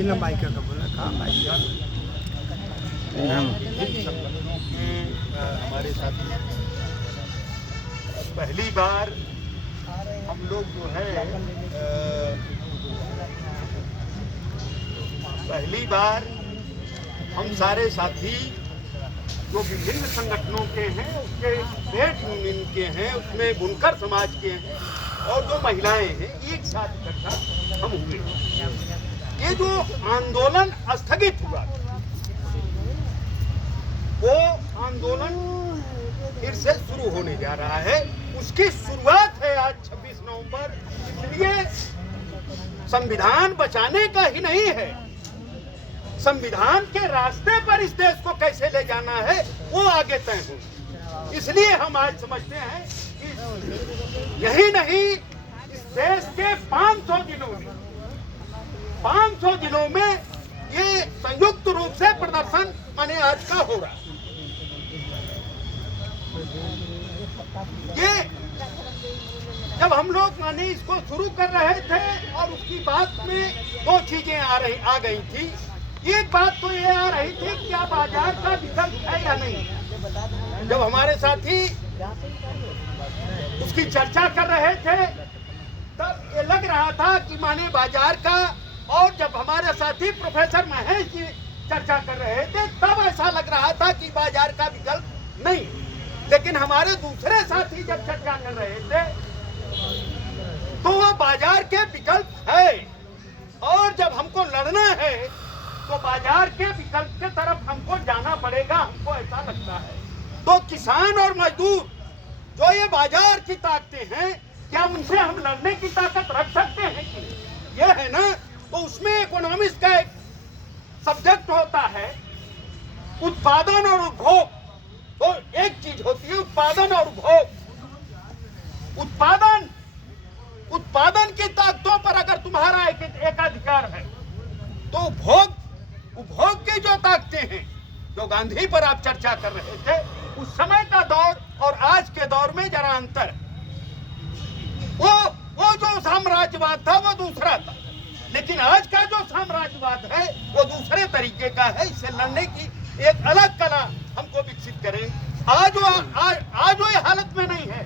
लंबाई का बोला कहाँ भाई हमारे साथ पहली बार हम लोग जो है पहली बार हम सारे साथी जो विभिन्न संगठनों के हैं, उसके ट्रेड यूनियन के हैं, उसमें बुनकर समाज के हैं और जो महिलाएं हैं, एक साथ इकट्ठा हम हुए। ये जो आंदोलन स्थगित हुआ, वो आंदोलन फिर से शुरू होने जा रहा है। उसकी शुरुआत है आज 26 नवंबर। इसलिए संविधान बचाने का ही नहीं है, संविधान के रास्ते पर इस देश को कैसे ले जाना है वो आगे तय हो। इसलिए हम आज समझते हैं कि यही नहीं, इस देश के 500 जिलों में ये संयुक्त रूप से प्रदर्शन माने आज का हो रहा। ये जब हम लोग माने इसको शुरू कर रहे थे और उसकी बात में दो चीजें आ गई थी। एक बात तो ये आ रही थी कि क्या बाजार का विकल्प है या नहीं। जब हमारे साथी उसकी चर्चा कर रहे थे तब ये लग रहा था कि माने बाजार का, और जब हमारे साथी प्रोफेसर महेश जी चर्चा कर रहे थे तब ऐसा लग रहा था कि बाजार का विकल्प नहीं। लेकिन हमारे दूसरे साथी जब चर्चा कर रहे थे तो वो बाजार के विकल्प है, और जब हमको लड़ना है तो बाजार के विकल्प के तरफ हमको जाना पड़ेगा, हमको ऐसा लगता है। तो किसान और मजदूर जो ये बाजार की ताकतें हैं, क्या उनसे हम लड़ने की ताकत रख सकते हैं कि ये है ना। तो उसमें इकोनॉमिक्स का एक सब्जेक्ट होता है उत्पादन और उपभोग। तो एक चीज होती है उत्पादन और उपभोग। उत्पादन की ताकतों पर अगर तुम्हारा एकाधिकार है तो उपभोग की जो ताकतें हैं, जो गांधी पर आप चर्चा कर रहे थे, उस समय का दौर और आज के दौर में जरा अंतर। वो जो साम्राज्यवाद था वो दूसरा था, लेकिन आज का जो साम्राज्यवाद है वो दूसरे तरीके का है। इससे लड़ने की एक अलग कला हमको विकसित करें। आज वो ये हालत में नहीं है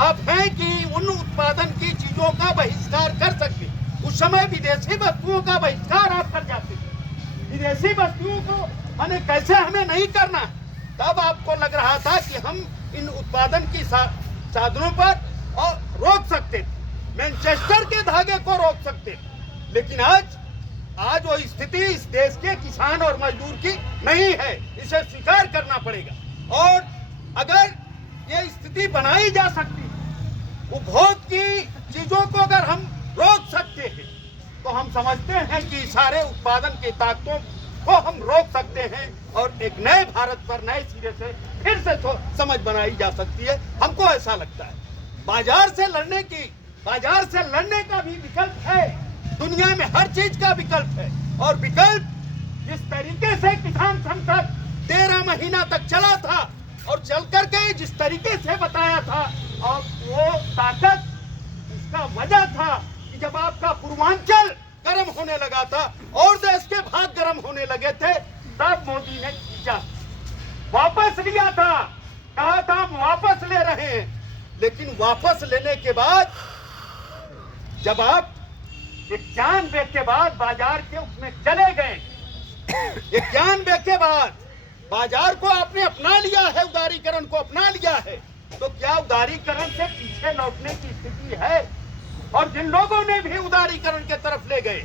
आप हैं कि उन उत्पादन की चीजों का बहिष्कार कर सकते। उस समय विदेशी वस्तुओं का बहिष्कार आप कर जाते थे। विदेशी वस्तुओं को माने कैसे हमें नहीं करना, तब आपको लग रहा था कि हम इन उत्पादन की साधनों पर और रोक सकते थे, मैनचेस्टर के धागे को रोक सकते थे। लेकिन आज वो स्थिति इस देश के किसान और मजदूर की नहीं है, इसे स्वीकार करना पड़ेगा। और अगर ये स्थिति बनाई जा सकती, उपभोग की चीजों को अगर हम रोक सकते हैं तो हम समझते हैं कि सारे उत्पादन की ताकतों को हम रोक सकते हैं और एक नए भारत पर नए सिरे से फिर से समझ बनाई जा सकती है। हमको ऐसा लगता है बाजार से लड़ने का भी विकल्प है। दुनिया में हर चीज का विकल्प है, और विकल्प जिस तरीके से किसान संसद 13 महीना तक चला था और चल करके जिस तरीके से बताया था, और वो ताकत उसका वजह था कि जब आपका पूर्वांचल गर्म होने लगा था और देश के भाग गर्म होने लगे थे, तब मोदी ने खींचा, वापस लिया था, कहा था हम वापस ले रहे हैं। लेकिन वापस लेने के बाद जब आप 91 के बाद बाजार के उसमें चले गए, 91 के बाद बाजार को आपने अपना लिया है, उदारीकरण को अपना लिया है, तो क्या उदारीकरण से पीछे लौटने की स्थिति है? और जिन लोगों ने भी उदारीकरण के तरफ ले गए,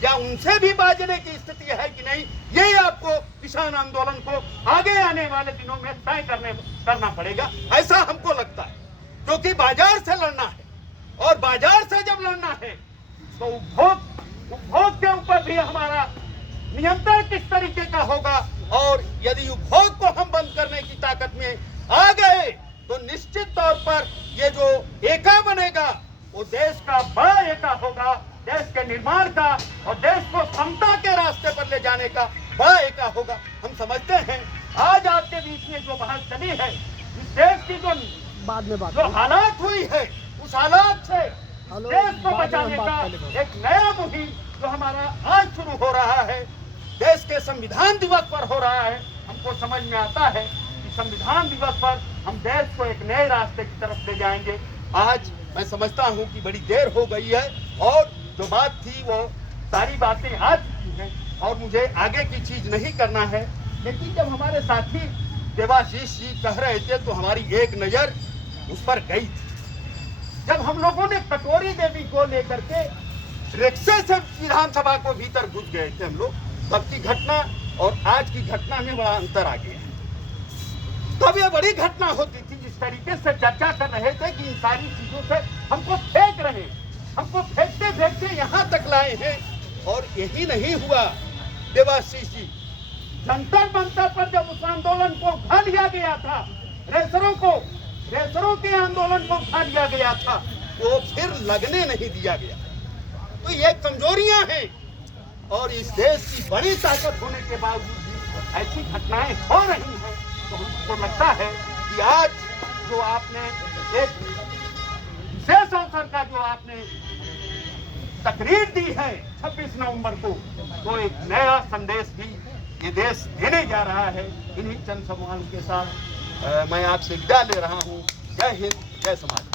क्या उनसे भी बाजने की स्थिति है कि नहीं? ये आपको किसान आंदोलन को आगे आने वाले दिनों में तय करना पड़ेगा, ऐसा हमको लगता है। क्योंकि बाजार से लड़ना है, और बाजार से जब लड़ना है तो उपभोग के ऊपर भी हमारा नियंत्रण किस तरीके का होगा। और यदि उपभोग को हम बंद करने की ताकत में आ गए तो निश्चित तौर पर ये जो एका बनेगा वो देश का बड़ा एका होगा, देश के निर्माण का और देश को समता के रास्ते पर ले जाने का बड़ा एका होगा। हम समझते हैं आज आपके बीच में जो बहस चली है, इस देश की जो हालात हुई है, उस हालात से देश को बचाने का एक नया मुहिम जो हमारा आज शुरू हो रहा है, देश के संविधान दिवस पर हो रहा है। हमको समझ में आता है कि संविधान दिवस पर हम देश को एक नए रास्ते की तरफ ले जाएंगे। आज मैं समझता हूं कि बड़ी देर हो गई है और जो बात थी वो सारी बातें आ चुकी हैं और मुझे आगे की चीज नहीं करना है। लेकिन जब हमारे साथी देवाशीष जी कह रहे थे तो हमारी एक नजर उस पर गई थी। जब हम लोगों ने कटोरी देवी को लेकर के रिक्शे से विधानसभा को भीतर घुस गए थे हम लोग, तब की घटना और आज की घटना में बड़ा अंतर आ गया। तब ये बड़ी घटना होती थी, जिस तरीके से चर्चा कर रहे थे कि इन सारी चीजों से हमको फेंक रहे, हमको फेंकते फेंकते यहाँ तक लाए हैं। और यही नहीं हुआ देवाशीष जी, जंतर मंतर पर जब उस आंदोलन को उठा लिया गया था, रेसरों के आंदोलन को उठा लिया गया था, वो फिर लगने नहीं दिया गया। तो ये कमजोरियां हैं और इस देश की बड़ी ताकत होने के बावजूद भी ऐसी घटनाएं हो रही हैं। तो हमको लगता है कि आज जो आपने एक विशेष अवसर का जो आपने तकरीर दी है 26 नवंबर को, तो एक नया संदेश भी ये देश देने जा रहा है। इन्हीं चंद सवालों के साथ मैं आपसे विदा ले रहा हूँ। जय हिंद, जय समाज।